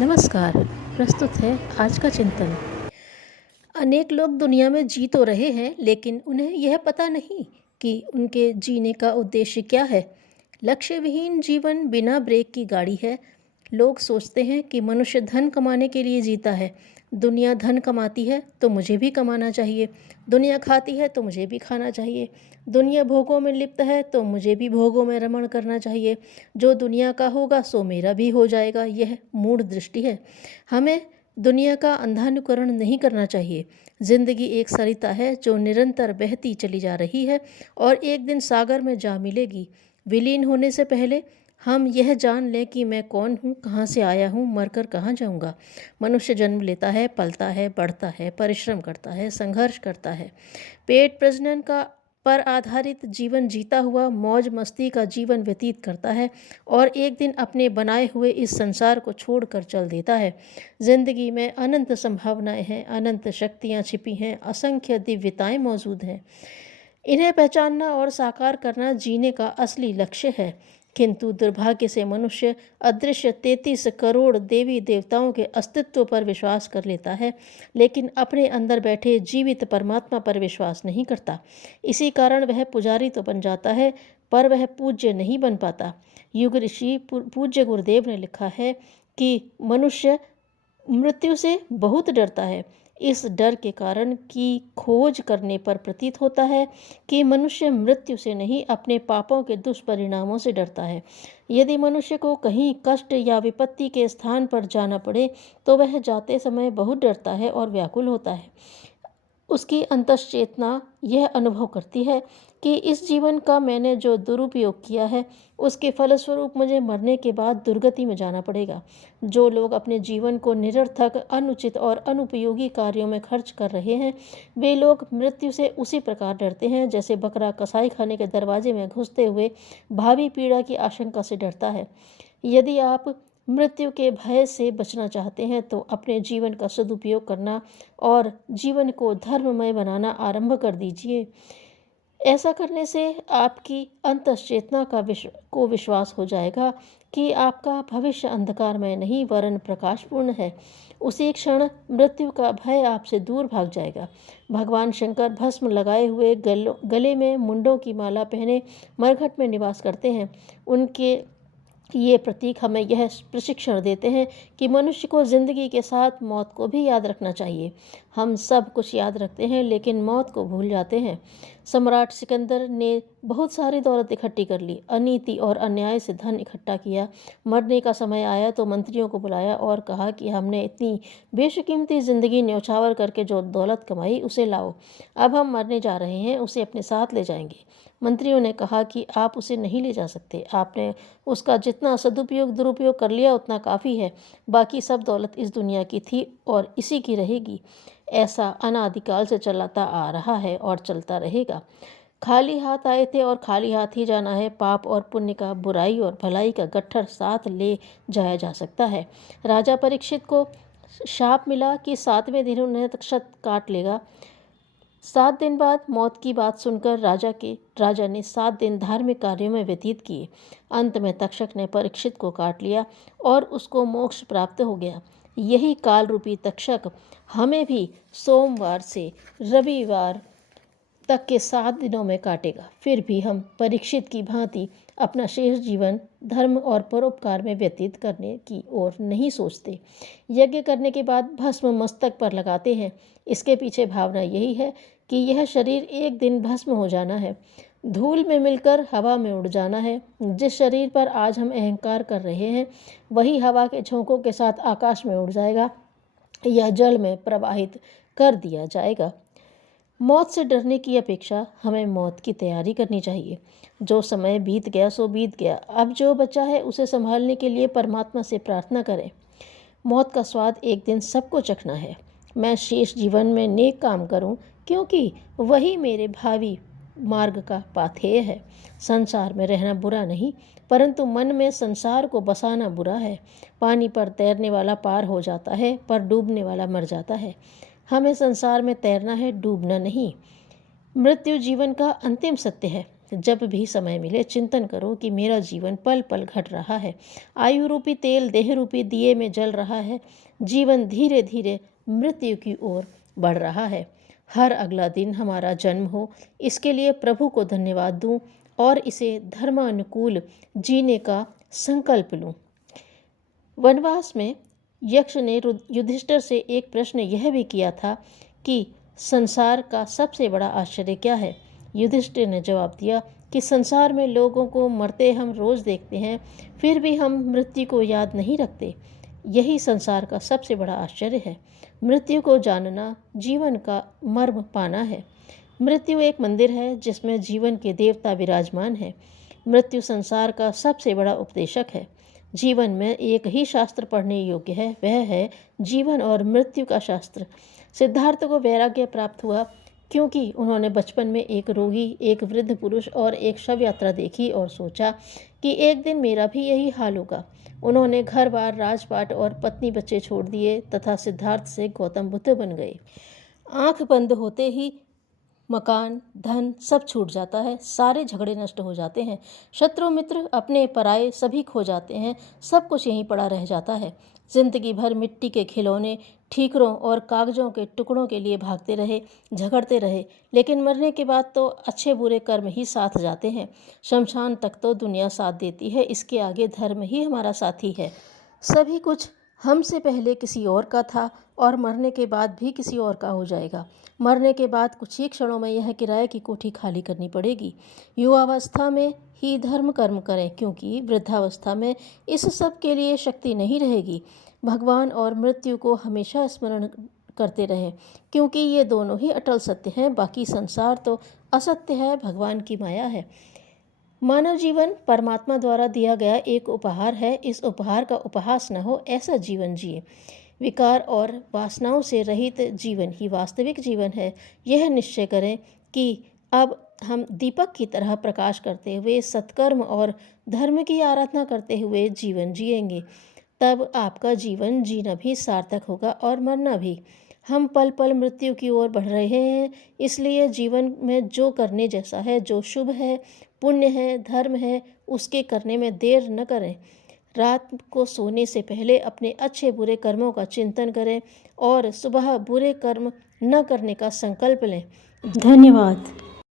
नमस्कार। प्रस्तुत है आज का चिंतन। अनेक लोग दुनिया में जी तो रहे हैं, लेकिन उन्हें यह पता नहीं कि उनके जीने का उद्देश्य क्या है। लक्ष्य विहीन जीवन बिना ब्रेक की गाड़ी है। लोग सोचते हैं कि मनुष्य धन कमाने के लिए जीता है। दुनिया धन कमाती है तो मुझे भी कमाना चाहिए। दुनिया खाती है तो मुझे भी खाना चाहिए। दुनिया भोगों में लिप्त है तो मुझे भी भोगों में रमण करना चाहिए। जो दुनिया का होगा सो मेरा भी हो जाएगा। यह मूढ़ दृष्टि है। हमें दुनिया का अंधानुकरण नहीं करना चाहिए। जिंदगी एक सरिता है जो निरंतर बहती चली जा रही है और एक दिन सागर में जा मिलेगी। विलीन होने से पहले हम यह जान लें कि मैं कौन हूँ, कहाँ से आया हूँ, मरकर कहाँ जाऊँगा। मनुष्य जन्म लेता है, पलता है, बढ़ता है, परिश्रम करता है, संघर्ष करता है, पेट प्रजनन का पर आधारित जीवन जीता हुआ मौज मस्ती का जीवन व्यतीत करता है और एक दिन अपने बनाए हुए इस संसार को छोड़कर चल देता है। जिंदगी में अनंत संभावनाएं हैं, अनंत शक्तियां छिपी हैं, असंख्य दिव्यताएं मौजूद हैं। इन्हें पहचानना और साकार करना जीने का असली लक्ष्य है। किंतु दुर्भाग्य से मनुष्य अदृश्य 33 करोड़ देवी देवताओं के अस्तित्व पर विश्वास कर लेता है, लेकिन अपने अंदर बैठे जीवित परमात्मा पर विश्वास नहीं करता। इसी कारण वह पुजारी तो बन जाता है, पर वह पूज्य नहीं बन पाता। युग ऋषि पूज्य गुरुदेव ने लिखा है कि मनुष्य मृत्यु से बहुत डरता है। इस डर के कारण की खोज करने पर प्रतीत होता है कि मनुष्य मृत्यु से नहीं, अपने पापों के दुष्परिणामों से डरता है। यदि मनुष्य को कहीं कष्ट या विपत्ति के स्थान पर जाना पड़े तो वह जाते समय बहुत डरता है और व्याकुल होता है। उसकी अंतश्चेतना यह अनुभव करती है कि इस जीवन का मैंने जो दुरुपयोग किया है, उसके फलस्वरूप मुझे मरने के बाद दुर्गति में जाना पड़ेगा। जो लोग अपने जीवन को निरर्थक, अनुचित और अनुपयोगी कार्यों में खर्च कर रहे हैं, वे लोग मृत्यु से उसी प्रकार डरते हैं जैसे बकरा कसाई खाने के दरवाजे में घुसते हुए भावी पीड़ा की आशंका से डरता है। यदि आप मृत्यु के भय से बचना चाहते हैं तो अपने जीवन का सदुपयोग करना और जीवन को धर्ममय बनाना आरंभ कर दीजिए। ऐसा करने से आपकी अंतश्चेतना को विश्वास हो जाएगा कि आपका भविष्य अंधकारमय नहीं वरन प्रकाशपूर्ण है। उसी क्षण मृत्यु का भय आपसे दूर भाग जाएगा। भगवान शंकर भस्म लगाए हुए गले में मुंडों की माला पहने मरघट में निवास करते हैं। उनके ये प्रतीक हमें यह प्रशिक्षण देते हैं कि मनुष्य को जिंदगी के साथ मौत को भी याद रखना चाहिए। हम सब कुछ याद रखते हैं लेकिन मौत को भूल जाते हैं। सम्राट सिकंदर ने बहुत सारी दौलत इकट्ठी कर ली, अनीति और अन्याय से धन इकट्ठा किया। मरने का समय आया तो मंत्रियों को बुलाया और कहा कि हमने इतनी बेशकीमती जिंदगी न्यौछावर करके जो दौलत कमाई उसे लाओ। अब हम मरने जा रहे हैं, उसे अपने साथ ले जाएंगे। मंत्रियों ने कहा कि आप उसे नहीं ले जा सकते। आपने उसका जितना सदुपयोग दुरुपयोग कर लिया उतना काफ़ी है। बाकी सब दौलत इस दुनिया की थी और इसी की रहेगी। ऐसा अनादिकाल से चलाता आ रहा है और चलता रहेगा। खाली हाथ आए थे और खाली हाथ ही जाना है। पाप और पुण्य का, बुराई और भलाई का गट्ठर साथ ले जाया जा सकता है। राजा परीक्षित को शाप मिला कि 7वें दिन उन्हें तक्षक काट लेगा। 7 दिन बाद मौत की बात सुनकर राजा ने 7 दिन धार्मिक कार्यों में व्यतीत किए। अंत में तक्षक ने परीक्षित को काट लिया और उसको मोक्ष प्राप्त हो गया। यही काल रूपी तक्षक हमें भी सोमवार से रविवार तक के 7 दिनों में काटेगा। फिर भी हम परीक्षित की भांति अपना शेष जीवन धर्म और परोपकार में व्यतीत करने की ओर नहीं सोचते। यज्ञ करने के बाद भस्म मस्तक पर लगाते हैं। इसके पीछे भावना यही है कि यह शरीर एक दिन भस्म हो जाना है, धूल में मिलकर हवा में उड़ जाना है। जिस शरीर पर आज हम अहंकार कर रहे हैं वही हवा के झोंकों के साथ आकाश में उड़ जाएगा या जल में प्रवाहित कर दिया जाएगा। मौत से डरने की अपेक्षा हमें मौत की तैयारी करनी चाहिए। जो समय बीत गया सो बीत गया। अब जो बचा है उसे संभालने के लिए परमात्मा से प्रार्थना करें। मौत का स्वाद एक दिन सबको चखना है। मैं शेष जीवन में नेक काम करूं, क्योंकि वही मेरे भावी मार्ग का पाथेय है। संसार में रहना बुरा नहीं, परंतु मन में संसार को बसाना बुरा है। पानी पर तैरने वाला पार हो जाता है, पर डूबने वाला मर जाता है। हमें संसार में तैरना है, डूबना नहीं। मृत्यु जीवन का अंतिम सत्य है। जब भी समय मिले चिंतन करो कि मेरा जीवन पल पल घट रहा है, आयु रूपी तेल देह रूपी दिए में जल रहा है, जीवन धीरे धीरे मृत्यु की ओर बढ़ रहा है। हर अगला दिन हमारा जन्म हो, इसके लिए प्रभु को धन्यवाद दूं और इसे धर्मानुकूल जीने का संकल्प लूं। वनवास में यक्ष ने युधिष्ठिर से एक प्रश्न यह भी किया था कि संसार का सबसे बड़ा आश्चर्य क्या है। युधिष्ठिर ने जवाब दिया कि संसार में लोगों को मरते हम रोज़ देखते हैं, फिर भी हम मृत्यु को याद नहीं रखते। यही संसार का सबसे बड़ा आश्चर्य है। मृत्यु को जानना जीवन का मर्म पाना है। मृत्यु एक मंदिर है जिसमें जीवन के देवता विराजमान है। मृत्यु संसार का सबसे बड़ा उपदेशक है। जीवन में एक ही शास्त्र पढ़ने योग्य है, वह है जीवन और मृत्यु का शास्त्र। सिद्धार्थ को वैराग्य प्राप्त हुआ क्योंकि उन्होंने बचपन में एक रोगी, एक वृद्ध पुरुष और एक शव यात्रा देखी और सोचा कि एक दिन मेरा भी यही हाल होगा। उन्होंने घर बार, राजपाट और पत्नी बच्चे छोड़ दिए तथा सिद्धार्थ से गौतम बुद्ध बन गए। आंख बंद होते ही मकान, धन सब छूट जाता है, सारे झगड़े नष्ट हो जाते हैं, शत्रु मित्र अपने पराये सभी खो जाते हैं, सब कुछ यहीं पड़ा रह जाता है। जिंदगी भर मिट्टी के खिलौने, ठीकरों और कागजों के टुकड़ों के लिए भागते रहे, झगड़ते रहे, लेकिन मरने के बाद तो अच्छे बुरे कर्म ही साथ जाते हैं। शमशान तक तो दुनिया साथ देती है, इसके आगे धर्म ही हमारा साथी है। सभी कुछ हमसे पहले किसी और का था और मरने के बाद भी किसी और का हो जाएगा। मरने के बाद कुछ ही क्षणों में यह किराए की कोठी खाली करनी पड़ेगी। युवावस्था में ही धर्म कर्म करें, क्योंकि वृद्धावस्था में इस सब के लिए शक्ति नहीं रहेगी। भगवान और मृत्यु को हमेशा स्मरण करते रहें, क्योंकि ये दोनों ही अटल सत्य हैं। बाकी संसार तो असत्य है, भगवान की माया है। मानव जीवन परमात्मा द्वारा दिया गया एक उपहार है। इस उपहार का उपहास न हो, ऐसा जीवन जिए। विकार और वासनाओं से रहित जीवन ही वास्तविक जीवन है। यह निश्चय करें कि अब हम दीपक की तरह प्रकाश करते हुए सत्कर्म और धर्म की आराधना करते हुए जीवन जिएंगे। तब आपका जीवन जीना भी सार्थक होगा और मरना भी। हम पल पल मृत्यु की ओर बढ़ रहे हैं, इसलिए जीवन में जो करने जैसा है, जो शुभ है, पुण्य है, धर्म है, उसके करने में देर न करें। रात को सोने से पहले अपने अच्छे बुरे कर्मों का चिंतन करें और सुबह बुरे कर्म न करने का संकल्प लें। धन्यवाद।